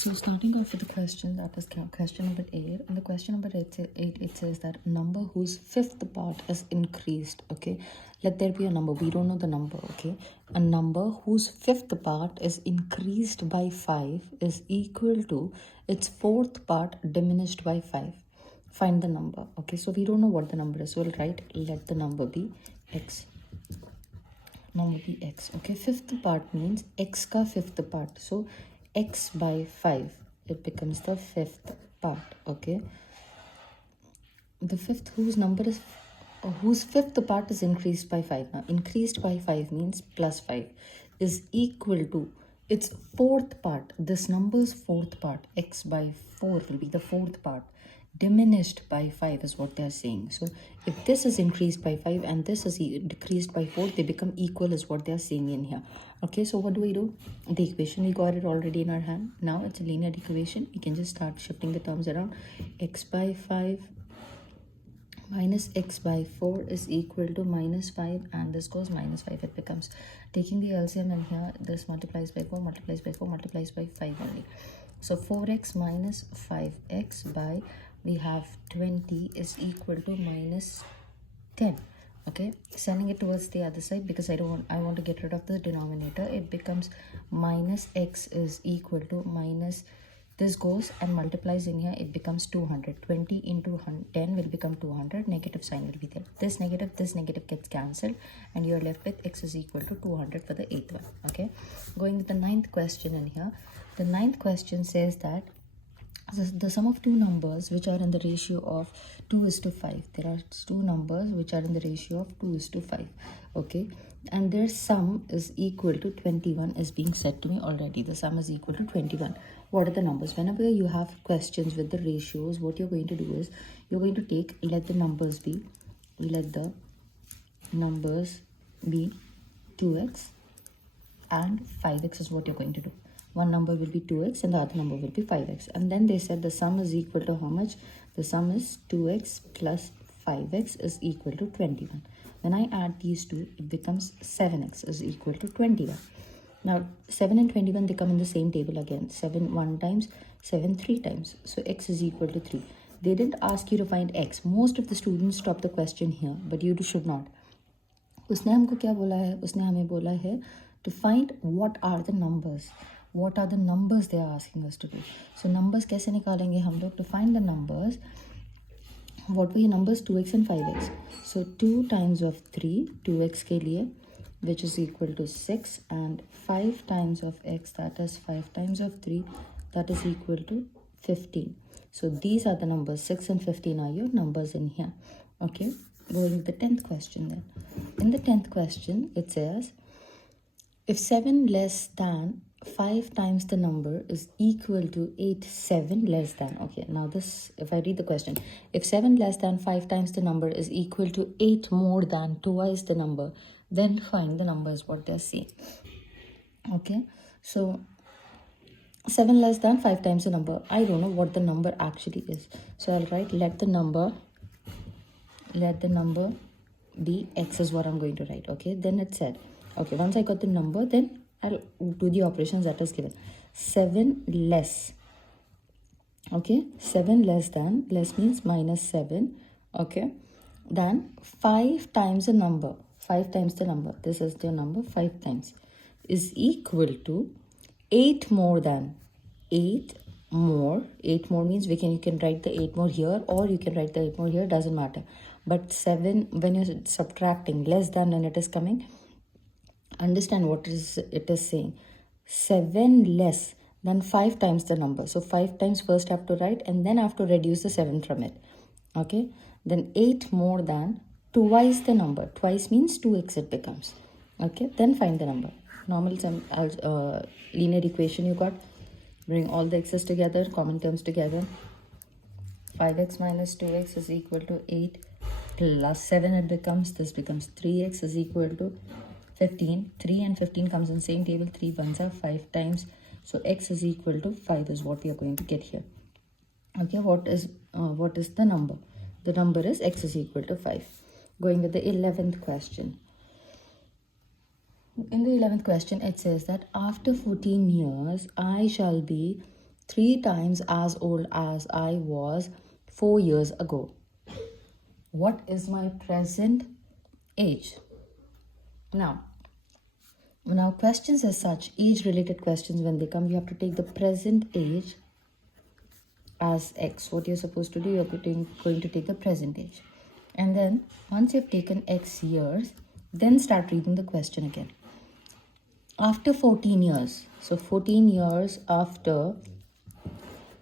So starting off with the question, that is question number 8. And the question number 8, it says that a number whose fifth part is increased. Okay, let there be a number. We don't know the number. Okay, a number whose fifth part is increased by 5 is equal to its fourth part diminished by 5. Find the number. Okay, so we don't know what the number is. So we'll write let the number be x. Number be x. Okay, fifth part means x ka fifth part. So x by 5, it becomes the fifth part. Okay, the fifth whose fifth part is increased by 5. Now increased by 5 means plus 5 is equal to its fourth part. This number's fourth part, x by 4, will be the fourth part diminished by 5 is what they are saying. So if this is increased by 5 and this is decreased by 4, they become equal is what they are saying in here. Okay, so what do we do? The equation, we got it already in our hand. Now it's a linear equation. We can just start shifting the terms around. X by 5 minus x by 4 is equal to minus 5, and this goes minus 5. It becomes, taking the LCM in here, this multiplies by 4, multiplies by 4, multiplies by 5 only. So 4x minus 5x by, we have 20 is equal to minus 10. Okay, sending it towards the other side because I want to get rid of the denominator. It becomes minus x is equal to minus, this goes and multiplies in here, it becomes 200. 20 into 10 will become 200. Negative sign will be there. This negative gets cancelled, and you're left with x is equal to 200 for the 8th one. Okay, going with the 9th question in here. The 9th question says that the sum of two numbers which are in the ratio of 2:5. There are two numbers which are in the ratio of 2:5. Okay, and their sum is equal to 21 is being said to me already. The sum is equal to 21. What are the numbers? Whenever you have questions with the ratios, what you're going to do is you're going to take, let the numbers be 2x and 5x is what you're going to do. One number will be 2x and the other number will be 5x. And then they said the sum is equal to how much? The sum is 2x plus 5x is equal to 21. When I add these two, it becomes 7x is equal to 21. Now 7 and 21, they come in the same table again. 7 1 times, 7 3 times. So x is equal to 3. They didn't ask you to find x. Most of the students stop the question here, but you should not. उसने हमको क्या बोला है? उसने हमें बोला है to find what are the numbers. What are the numbers they are asking us to do? So numbers कैसे निकालेंगे हम लोग? To find the numbers, what were your numbers? 2x and 5x. So 2 times of 3, 2x के लिए, which is equal to 6, and 5 times of x, that is 5 times of 3, that is equal to 15. So these are the numbers. 6 and 15 are your numbers in here. Okay, going with the 10th question then. In the 10th question, it says, if 7 less than 5 times the number is equal to 8, 7 less than. Okay, now this, if I read the question, if 7 less than 5 times the number is equal to 8 more than twice the number, then find the number is what they're saying. Okay, so 7 less than 5 times the number. I don't know what the number actually is. So I'll write let the number be x is what I'm going to write. Okay, then it said, okay, once I got the number, then I'll do the operations that is given. 7 less. Okay, 7 less than, less means minus 7. Okay, then 5 times the number. 5 times the number. This is the number 5 times is equal to 8 more than. 8 more. 8 more means you can write the 8 more here, or you can write the 8 more here, doesn't matter. But 7, when you're subtracting, less than when it is coming, understand what it is saying. 7 less than 5 times the number. So 5 times first have to write, and then have to reduce the 7 from it. Okay, then 8 more than twice the number. Twice means 2x it becomes. Okay, then find the number. Normal linear equation you got. Bring all the x's together, common terms together. 5x minus 2x is equal to 8 plus 7 it becomes. This becomes 3x is equal to 15. 3 and 15 comes in same table. 3 ones are 5 times. So x is equal to 5 is what we are going to get here. Okay, what is the number? The number is x is equal to 5. Going with the 11th question. In the 11th question, it says that after 14 years, I shall be 3 times as old as I was 4 years ago. What is my present age? Now questions as such, age related questions, when they come, you have to take the present age as x. What you're supposed to do, you're going to take the present age. And then once you've taken x years, then start reading the question again. After 14 years, so 14 years after,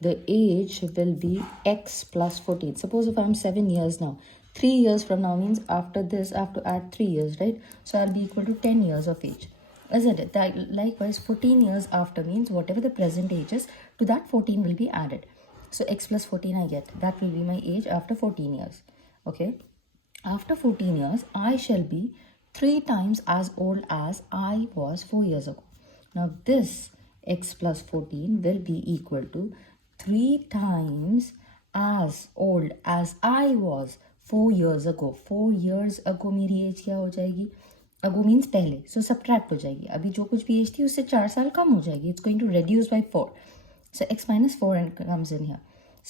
the age will be x plus 14. Suppose if I'm 7 years now, 3 years from now means after this I have to add 3 years, right? So I'll be equal to 10 years of age, isn't it? Likewise, 14 years after means whatever the present age is, to that 14 will be added. So x plus 14 I get, that will be my age after 14 years. Okay, after 14 years, I shall be 3 times as old as I was 4 years ago. Now this x plus 14 will be equal to 3 times as old as I was 4 years ago. 4 years ago मेरी as क्या हो जाएगी? अगो means पहले, सो subtract हो जाएगी. अभी जो कुछ भी एज थी उससे 4 साल कम हो जाएगी. It's going to reduce by 4. So x minus 4 comes in here.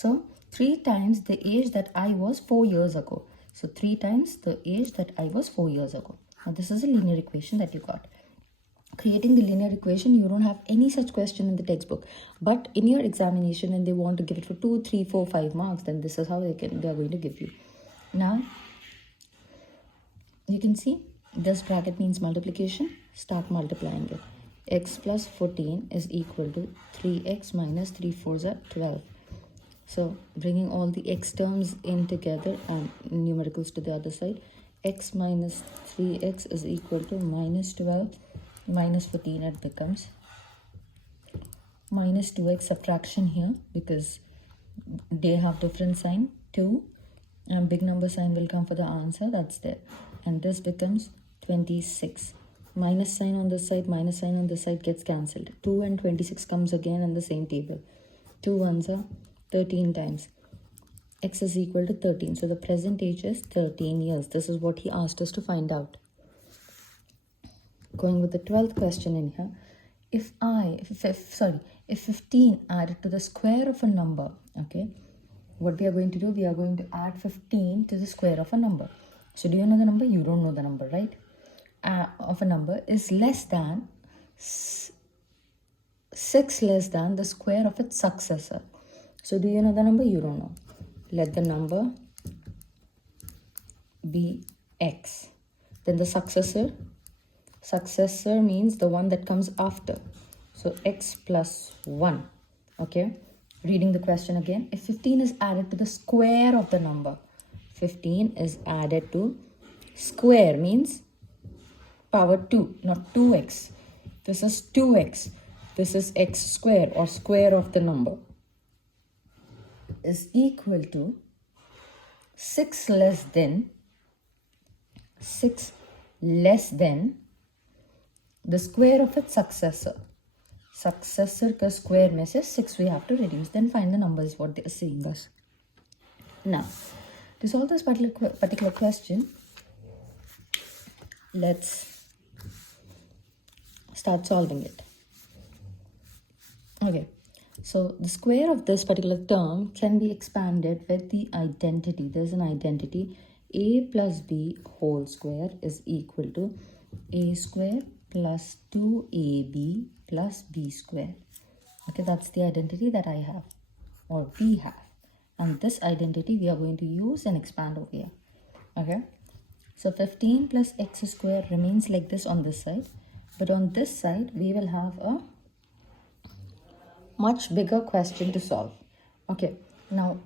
So 3 times the age that I was 4 years ago. So 3 times the age that I was 4 years ago. Now this is a linear equation that you got. Creating the linear equation, you don't have any such question in the textbook. But in your examination, when they want to give it for 2, 3, 4, 5 marks, then this is how they are going to give you. Now, you can see this bracket means multiplication. Start multiplying it. X plus 14 is equal to 3x minus 3 4s are 12. So bringing all the x terms in together and numericals to the other side, x minus 3x is equal to minus 12 minus 14. It becomes minus 2x. Subtraction here because they have different sign, 2, and big number sign will come for the answer, that's there. And this becomes 26. Minus sign on this side, minus sign on this side gets cancelled. 2 and 26 comes again in the same table. 2 ones are 13 times. X is equal to 13. So the present age is 13 years. This is what he asked us to find out. Going with the 12th question in here. If 15 added to the square of a number, okay, what we are going to do, we are going to add 15 to the square of a number. So do you know the number? You don't know the number, right? Of a number is less than 6 less than the square of its successor. So do you know the number? You don't know. Let the number be x. Then the successor means the one that comes after. So x plus 1. Okay. Reading the question again. If 15 is added to the square of the number, 15 is added to square means power 2, not 2x. This is 2x. This is x square or square of the number is equal to 6 less than the square of its successor. Successor ka square mein se 6 we have to reduce. Then find the number is what they are saying us. Now, to solve this particular question, let's start solving it. Okay, so the square of this particular term can be expanded with the identity. There's an identity. A plus b whole square is equal to a square plus 2ab plus b square. Okay, that's the identity that I have or we have. And this identity we are going to use and expand over here. Okay, so 15 plus x square remains like this on this side. But on this side, we will have a much bigger question to solve. Okay, now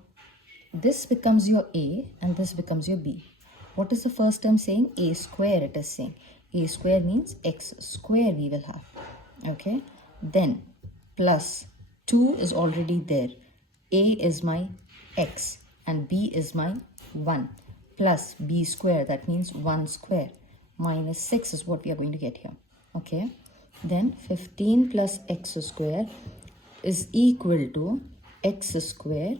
this becomes your a and this becomes your b. What is the first term saying? A square it is saying. A square means x square we will have. Okay, then plus 2 is already there. A is my x and b is my 1 plus b square, that means 1 square, minus 6 is what we are going to get here. Okay, then 15 plus x square is equal to x square.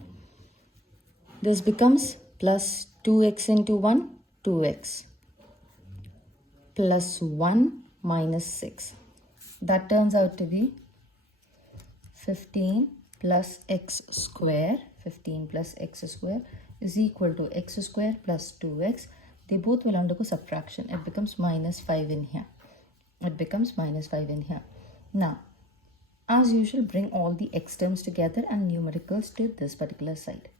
This becomes plus 2x into 1, 2x, plus 1 minus 6. That turns out to be 15 plus x square, 15 plus x square is equal to x square plus 2x. They both will undergo subtraction. It becomes minus 5 in here. It becomes minus 5 in here. Now, as usual, bring all the x terms together and numericals to this particular side.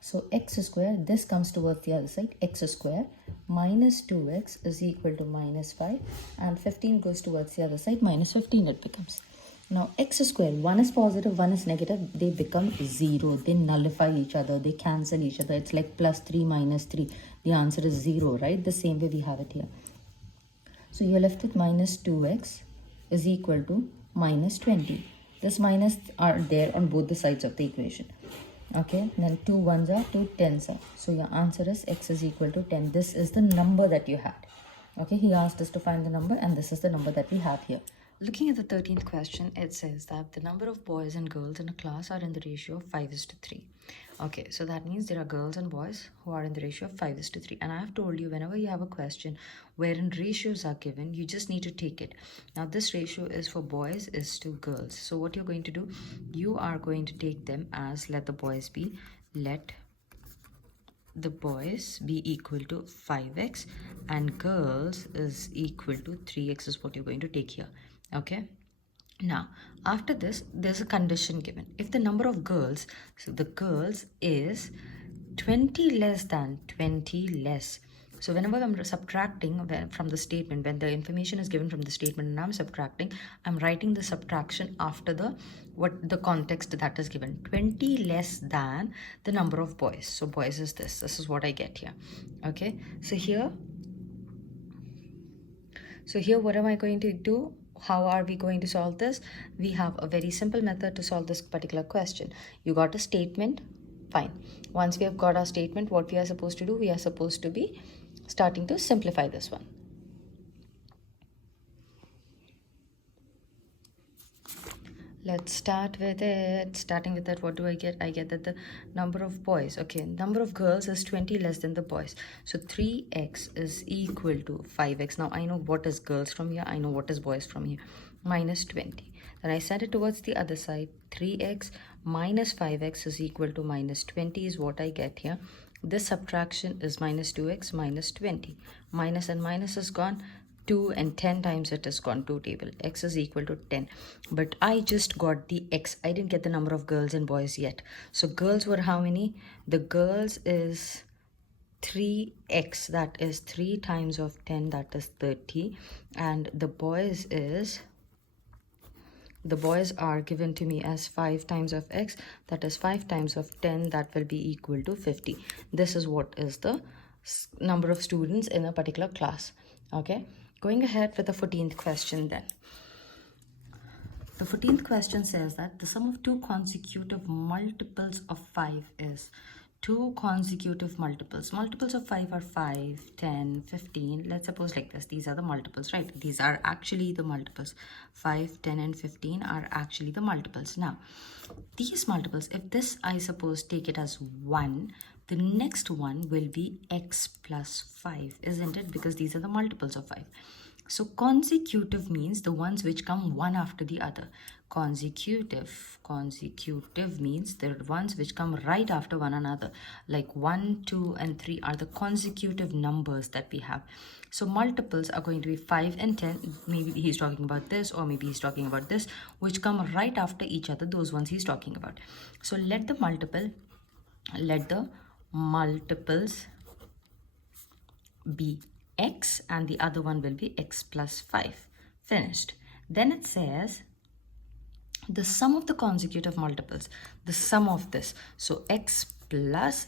So x square, this comes towards the other side, x square minus 2x is equal to minus 5, and 15 goes towards the other side, minus 15 it becomes. Now x square, one is positive, one is negative, they become 0, they nullify each other, they cancel each other. It's like plus 3 minus 3, the answer is 0, right? The same way we have it here. So you're left with minus 2x is equal to minus 20. This minus are there on both the sides of the equation. Okay, then 2 ones are 2 tens are. So your answer is x is equal to 10. This is the number that you had. Okay, he asked us to find the number, and this is the number that we have here. Looking at the 13th question, it says that the number of boys and girls in a class are in the ratio of 5:3. Okay, so that means there are girls and boys who are in the ratio of 5:3. And I have told you, whenever you have a question wherein ratios are given, you just need to take it. Now, this ratio is for boys is to girls. So what you're going to do, you are going to take them as let the boys be equal to 5x and girls is equal to 3x is what you're going to take here. Okay, now after this there's a condition given. If the number of girls, so the girls is 20 less than 20 less. So whenever I'm subtracting from the statement, when the information is given from the statement and I'm subtracting, I'm writing the subtraction after the context that is given. 20 less than the number of boys. So boys is this is what I get here. Okay, so here what am I going to do? How are we going to solve this? We have a very simple method to solve this particular question. You got a statement, fine. Once we have got our statement, what we are supposed to do? We are supposed to be starting to simplify this one. Let's start with it. Starting with that, what do I get? I get that the number of boys, okay, number of girls is 20 less than the boys. So 3x is equal to 5x. Now I know what is girls from here. I know what is boys from here. Minus 20. Then I send it towards the other side. 3x minus 5x is equal to minus 20 is what I get here. This subtraction is minus 2x minus 20. Minus and minus is gone. 2 and 10 times it is gone to table. X is equal to 10. But I just got the x. I didn't get the number of girls and boys yet. So girls were how many? The girls is 3x. That is 3 times of 10. That is 30. And the boys are given to me as 5 times of x. That is 5 times of 10. That will be equal to 50. This is what is the number of students in a particular class. Okay. Going ahead with the 14th question then. The 14th question says that the sum of two consecutive multiples of 5 is two consecutive multiples. Multiples of 5 are 5, 10, 15. Let's suppose like this. These are the multiples, right? These are actually the multiples. 5, 10, and 15 are actually the multiples. Now, these multiples, if this I suppose take it as 1, the next one will be x plus 5, isn't it? Because these are the multiples of 5. So consecutive means the ones which come one after the other. Consecutive means the ones which come right after one another. Like 1, 2, and 3 are the consecutive numbers that we have. So multiples are going to be 5 and 10. Maybe he's talking about this, or maybe he's talking about this, which come right after each other. Those ones he's talking about. So let the multiples be x, and the other one will be x plus 5. Finished. Then it says the sum of the consecutive multiples, the sum of this. So x plus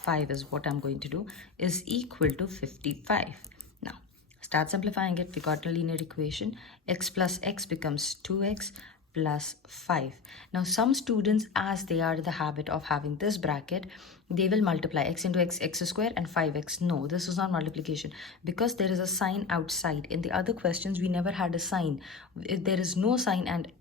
5 is what I'm going to do, is equal to 55. Now, start simplifying it. We got a linear equation. X plus x becomes 2x plus 5. Now, some students, as they are in the habit of having this bracket, they will multiply x into x, x square, and 5x. No, this is not multiplication because there is a sign outside. In the other questions, we never had a sign. If there is no sign and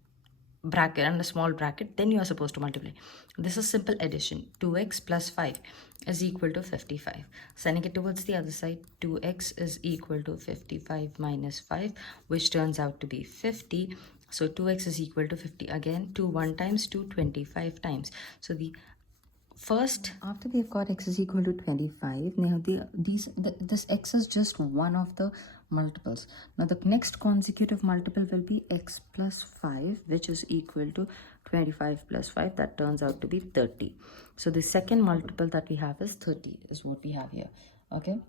bracket and a small bracket, then you are supposed to multiply. This is simple addition. 2x plus 5 is equal to 55. Sending it towards the other side, 2x is equal to 55 minus 5, which turns out to be 50. So 2x is equal to 50. Again, 2 1 times, 2 25 times. So the first, after we've got x is equal to 25, now this x is just one of the multiples. Now the next consecutive multiple will be x plus 5, which is equal to 25 plus 5. That turns out to be 30. So the second multiple that we have is 30, is what we have here. Okay.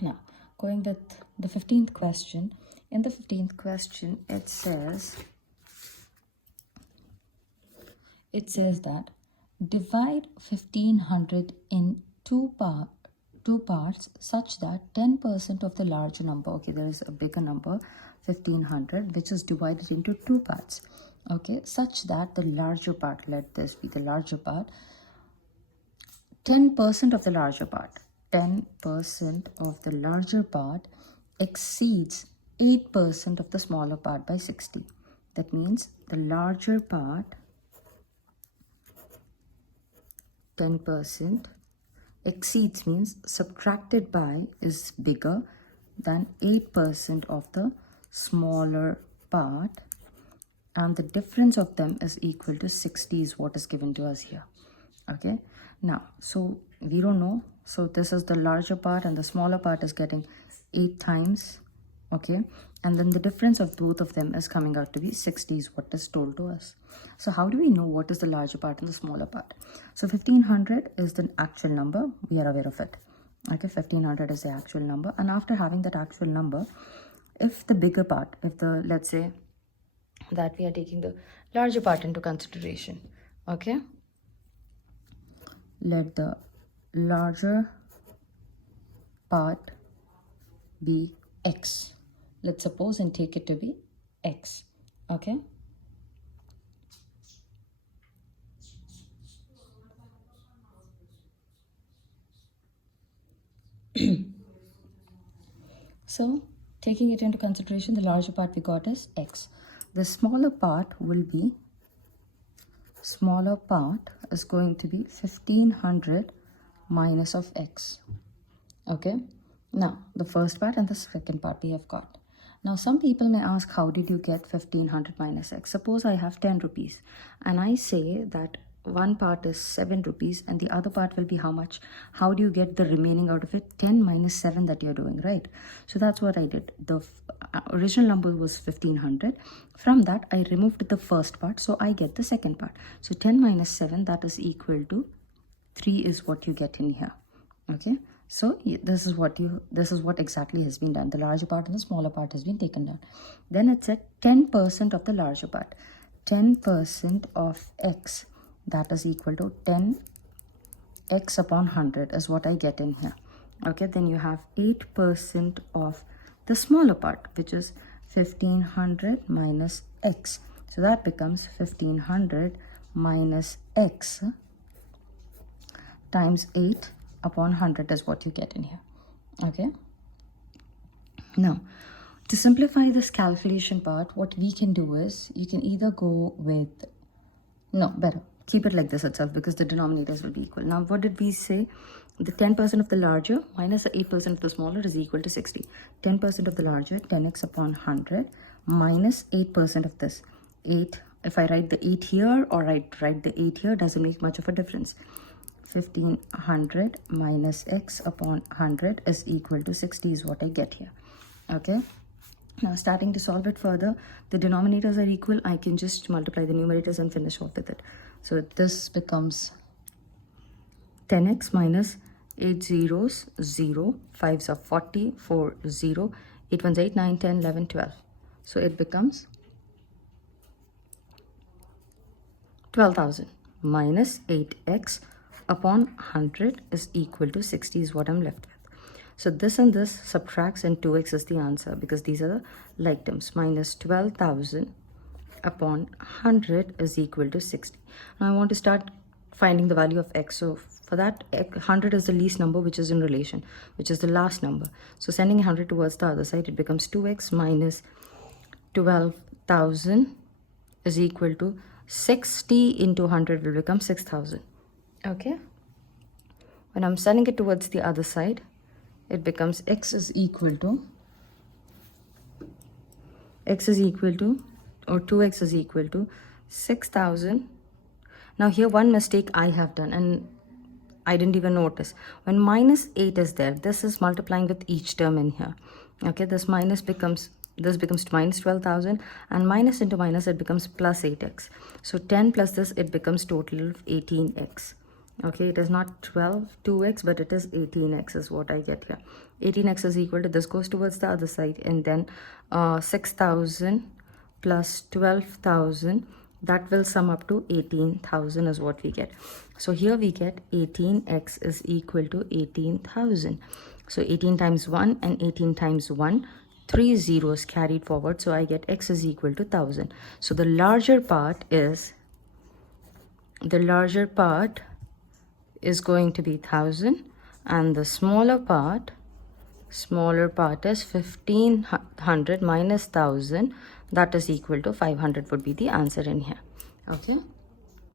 Now, going with the 15th question. In the 15th question, it says that divide 1500 in two parts such that 10% of the larger number, okay, there is a bigger number, 1500, which is divided into two parts, okay, such that the larger part, let this be the larger part, 10% of the larger part, 10% of the larger part exceeds 8% of the smaller part by 60. That means the larger part, 10%, exceeds means subtracted by is bigger than 8% of the smaller part, and the difference of them is equal to 60 is what is given to us here. Okay, now so we don't know, so this is the larger part and the smaller part is getting 8 times, okay, and then the difference of both of them is coming out to be 60 is what is told to us. So how do we know what is the larger part and the smaller part? So 1500 is the actual number, we are aware of it. Okay, 1500 is the actual number, and after having that actual number, if the bigger part, if the, let's say that we are taking the larger part into consideration, okay, let the larger part be x, let's suppose, and take it to be x, okay. So taking it into consideration, the larger part we got is x. The smaller part will be, smaller part is going to be 1500 minus of x. Okay, now the first part and the second part we have got. Now some people may ask, how did you get 1500 minus x? Suppose I have 10 rupees and I say that one part is 7 rupees and the other part will be how much? How do you get the remaining out of it? 10 minus 7 that you're doing, right? So that's what I did. The original number was 1500. From that I removed the first part, so I get the second part. So 10 minus 7, that is equal to 3 is what you get in here. Okay, so this is what exactly has been done. The larger part and the smaller part has been taken down. Then it said 10% of the larger part, 10% of x, that is equal to 10x upon 100 is what I get in here. Okay, then you have 8% of the smaller part, which is 1500 minus x. So that becomes 1500 minus x times 8 upon 100 is what you get in here. Okay, now to simplify this calculation part, what we can do is, you can either go with, no, better keep it like this itself, because the denominators will be equal. Now what did we say? The 10% of the larger minus the 8% of the smaller is equal to 60. 10% of the larger, 10x upon 100, minus 8% of this 8. If I write the 8 here or write the 8 here, doesn't make much of a difference. 1500 minus x upon 100 is equal to 60 is what I get here. Okay, now starting to solve it further, the denominators are equal, I can just multiply the numerators and finish off with it. So this becomes 10x minus 8 zeros 0, 5s are 40, 4 0, 8 ones 8, 9 10 11 12. So it becomes 12,000 minus 8x upon 100 is equal to 60 is what I'm left with. So this and this subtracts and 2x is the answer, because these are the like terms. Minus 12,000 upon 100 is equal to 60. Now I want to start finding the value of x. So for that, 100 is the least number which is in relation, which is the last number. So sending 100 towards the other side, it becomes 2x minus 12,000 is equal to 60 into 100 will become 6,000. Okay, when I'm sending it towards the other side, it becomes x is equal to or 2x is equal to 6,000. Now here one mistake I have done and I didn't even notice. When minus 8 is there, this is multiplying with each term in here. Okay, this becomes minus 12,000, and minus into minus it becomes plus 8x. So 10 plus this, it becomes total of 18x. Okay, it is not 2x, but it is 18x is what I get here. 18x is equal to, this goes towards the other side, and then 6,000 plus 12,000, that will sum up to 18,000 is what we get. So here we get 18x is equal to 18,000. So 18 times 1 and 18 times 1, 3 zeros carried forward, so I get x is equal to 1,000. So the larger part is going to be 1,000, and the smaller part is 1,500 minus 1,000, that is equal to 500 would be the answer in here. Okay,